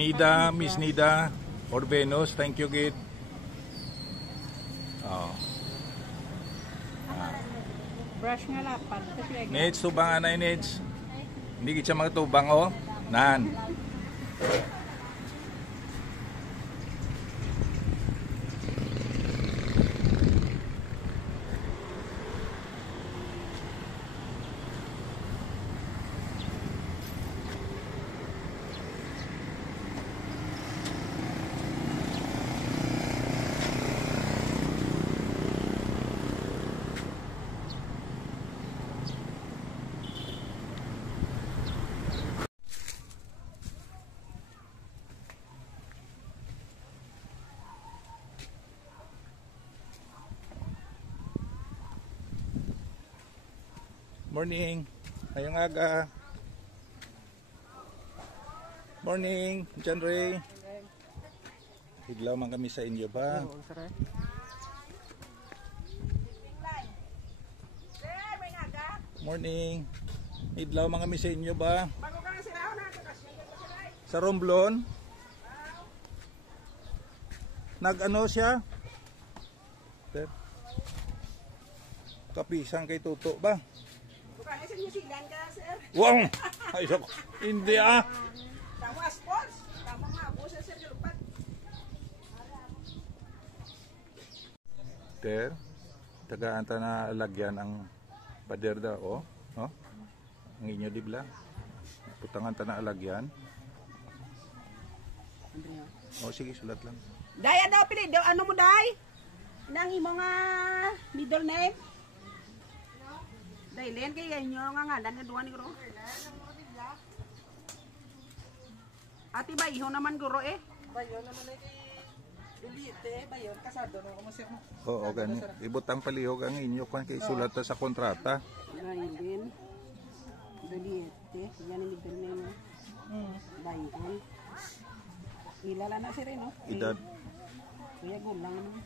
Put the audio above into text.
Nida, Miss Nida or Venus, thank you gid. Oh. Brush nga lapad. Neds, tubang anay Neds. Hindi gid siya magtubang oh. Nan. Morning. Ngayong aga. Morning, John Ray. Higlaw man kami sa inyo ba? Morning. Higlaw man kami sa inyo ba? Sa Romblon? Nag-ano siya? Kapisang kay Tuto ba? Wow! Ay, hindi ah! Tama sports. Tama nga. Busa sir lupat. Ter, tagaan ta na lagyan ang pader da, oh. Oh. Ang inyo dibla. Putangan ta na lagyan. Oh, sige, sulat lang. Day, ano pili? Ano mo, Day? Nang imo nga middle name? Day, len kay inyo nga ngalan nga duwan ni Guro. Ati ba iho naman Guro eh? Bayo naman ay Elite, bayo kasado no mo sir mo. Oo, gani. Ibutang palihog ang inyo kan kay sulat ta sa kontrata. Gailin. Elite, yan ang middle name. Bayon. Ilala na si Reno. Edad. Kuya gulang naman.